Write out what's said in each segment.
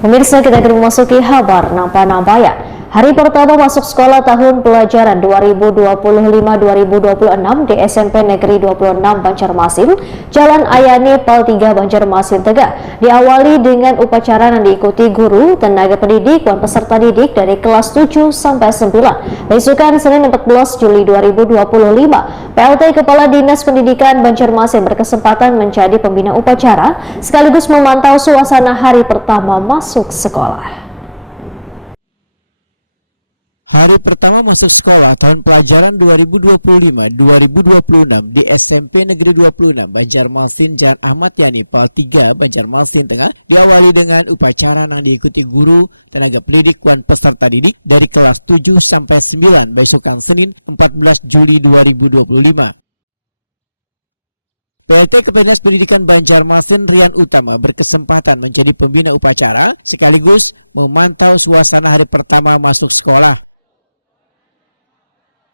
Pemirsa, kita akan memasuki kabar Nampak-Nampaya. Hari pertama masuk sekolah tahun pelajaran 2025-2026 di SMP Negeri 26 Banjarmasin, Jalan Ayani Pal 3 Banjarmasin Tegak, diawali dengan upacara yang diikuti guru, tenaga pendidik, dan peserta didik dari kelas 7 sampai 9. Besokan Senin 14 Juli 2025, PLT Kepala Dinas Pendidikan Banjarmasin berkesempatan menjadi pembina upacara sekaligus memantau suasana hari pertama masuk sekolah. Hari pertama masuk sekolah tahun pelajaran 2025-2026 di SMP Negeri 26 Banjarmasin Jalan Ahmad Yani Pal 3 Banjarmasin Tengah diawali dengan upacara yang diikuti guru, tenaga pendidik, dan peserta didik dari kelas 7 sampai 9 besokan Senin 14 Juli 2025. PLT Kepala Dinas Pendidikan Banjarmasin Rian Utama berkesempatan menjadi pembina upacara sekaligus memantau suasana hari pertama masuk sekolah.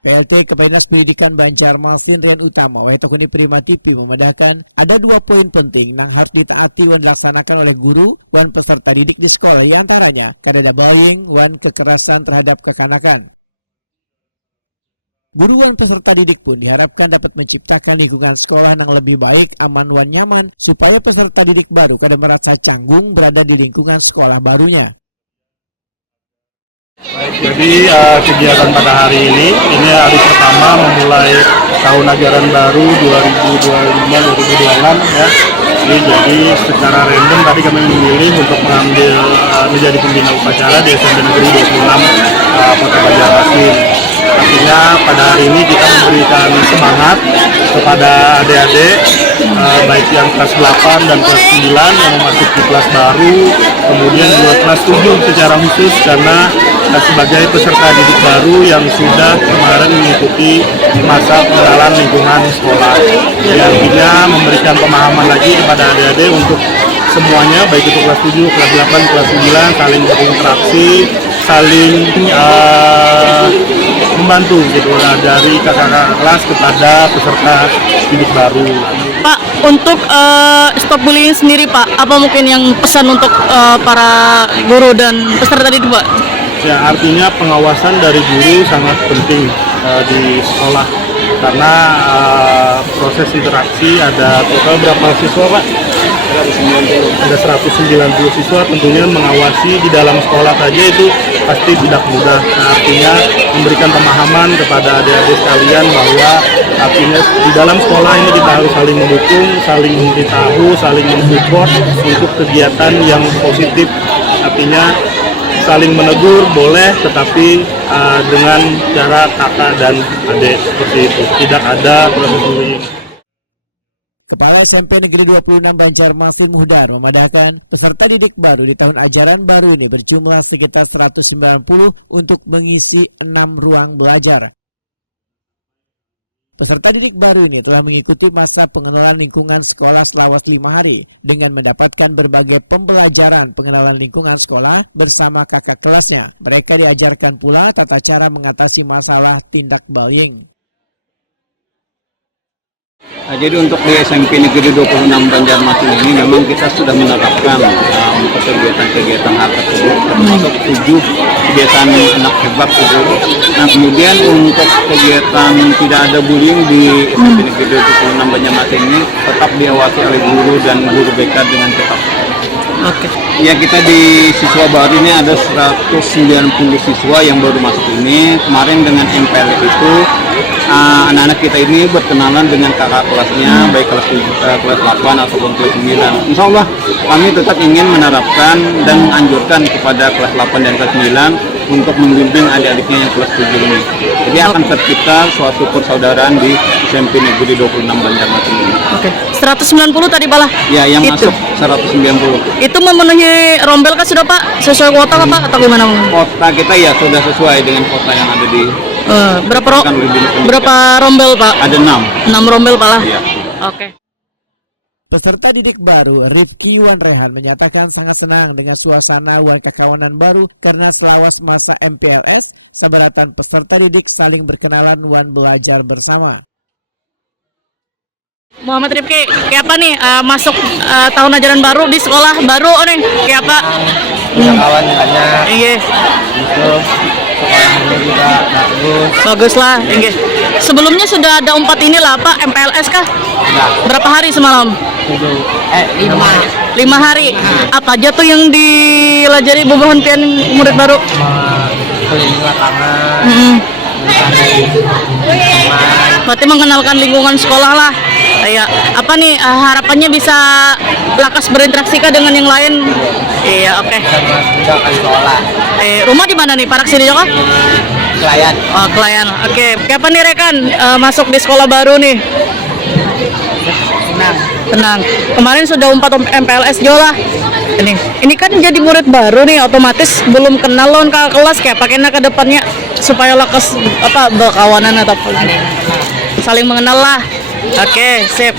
PLT Kepala Dinas Pendidikan Banjarmasin Rian Utama Waitakuni Prima TV memandangkan ada 2 poin penting yang harus ditaati dan dilaksanakan oleh guru dan peserta didik di sekolah, antaranya kadada bullying dan kekerasan terhadap kekanakan. Guru dan peserta didik pun diharapkan dapat menciptakan lingkungan sekolah yang lebih baik, aman dan nyaman supaya peserta didik baru kada merasa canggung berada di lingkungan sekolah barunya. Jadi kegiatan pada hari ini hari pertama memulai tahun ajaran baru 2025-2026 ya. Jadi secara random tadi kami memilih untuk mengambil menjadi pembina upacara di SMP Negeri 26 Kota Banjarmasin. Artinya pada hari ini kita memberikan semangat kepada adik-adik baik yang kelas 8 dan kelas 9 yang memasuki kelas baru, kemudian juga kelas 7 secara khusus karena sebagai peserta didik baru yang sudah kemarin mengikuti masa pengenalan lingkungan sekolah. Jadi artinya memberikan pemahaman lagi kepada adik-adik untuk semuanya, baik itu kelas 7, kelas 8, kelas 9, saling berinteraksi, saling membantu gitu dari kakak-kakak kelas kepada peserta didik baru. Pak, untuk stop bullying sendiri Pak, apa mungkin yang pesan untuk para guru dan peserta didik Pak? Ya, artinya pengawasan dari guru sangat penting di sekolah karena proses interaksi ada total berapa siswa Pak? Ada 190 siswa, tentunya mengawasi di dalam sekolah saja itu pasti tidak mudah. Nah, artinya memberikan pemahaman kepada adik-adik sekalian bahwa artinya di dalam sekolah ini kita harus saling mendukung, saling memberitahu, saling mensupport untuk kegiatan yang positif. Artinya saling menegur boleh, tetapi dengan cara kakak dan adik seperti itu. Tidak ada proses bullying. Kepala SMP Negeri 26 Banjarmasin Muhdar memandangkan peserta didik baru di tahun ajaran baru ini berjumlah sekitar 190 untuk mengisi 6 ruang belajar. Peserta didik baru ini telah mengikuti masa pengenalan lingkungan sekolah selama 5 hari dengan mendapatkan berbagai pembelajaran pengenalan lingkungan sekolah bersama kakak kelasnya. Mereka diajarkan pula tata cara mengatasi masalah tindak bullying. Nah, jadi untuk di SMP Negeri 26 Banjarmasin ini memang kita sudah menerapkan untuk kegiatan-kegiatan hal tersebut, termasuk 7 kegiatan anak hebat itu. Nah, kemudian untuk kegiatan tidak ada bullying di SMP Negeri 26 Banjarmasin ini tetap diawasi oleh guru dan guru BK dengan ketat. Oke. Ya, kita di siswa baru ini ada 190 siswa yang baru masuk ini. Kemarin dengan MPL itu anak-anak kita ini berkenalan dengan kakak kelasnya, baik kelas 8 ataupun kelas 9. Insya Allah kami tetap ingin menerapkan dan anjurkan kepada kelas 8 dan kelas 9 untuk membimbing adik-adiknya yang kelas 7 ini. Jadi akan tercipta suatu persaudaraan di SMP Negeri 26 Banjarmasin ini. Oke. 190 tadi Pak lah? Ya, yang itu masuk 190. Itu memenuhi rombel kan sudah Pak? Sesuai kuota Pak atau gimana? Kota kita ya sudah sesuai dengan kota yang ada di berapa rombel Pak? Ada 6. 6 rombel Pak lah? Iya. Oke. Peserta didik baru Rifki Wan Rehan menyatakan sangat senang dengan suasana dan kekawanan baru karena selawas masa MPLS, seberatan peserta didik saling berkenalan dan belajar bersama. Muhammad Rifki, kayak apa nih masuk tahun ajaran baru di sekolah baru nih? Kayak apa? Kawan banyak Iya, itu sekolah ini juga bagus. bagus lah. Iya. Sebelumnya sudah ada 4 inilah Pak, MPLS kah? Enggak, Berapa hari semalam? 5 5 hari. Apa aja tuh yang dilajari Bobo Hentian murid baru? keliling lapangan, Mm-mm. teman. Berarti mengenalkan lingkungan sekolah lah. Kayak apa nih harapannya bisa lakas berinteraksi kah dengan yang lain? Iya, oke. Sama juga ke sekolah. Rumah di mana nih? Parak sini juga? Klien Oh, klien. Oke. Kayak apa nih Rekan? Masuk di sekolah baru nih. senang. Tenang. Kemarin sudah 4 MPLS juga lah. Ini kan jadi murid baru nih, otomatis belum kenal lawan kakak kelas kayak pakai ke depannya supaya lakas apa berkawanan atau apa. Saling mengenal lah. Oke, sip.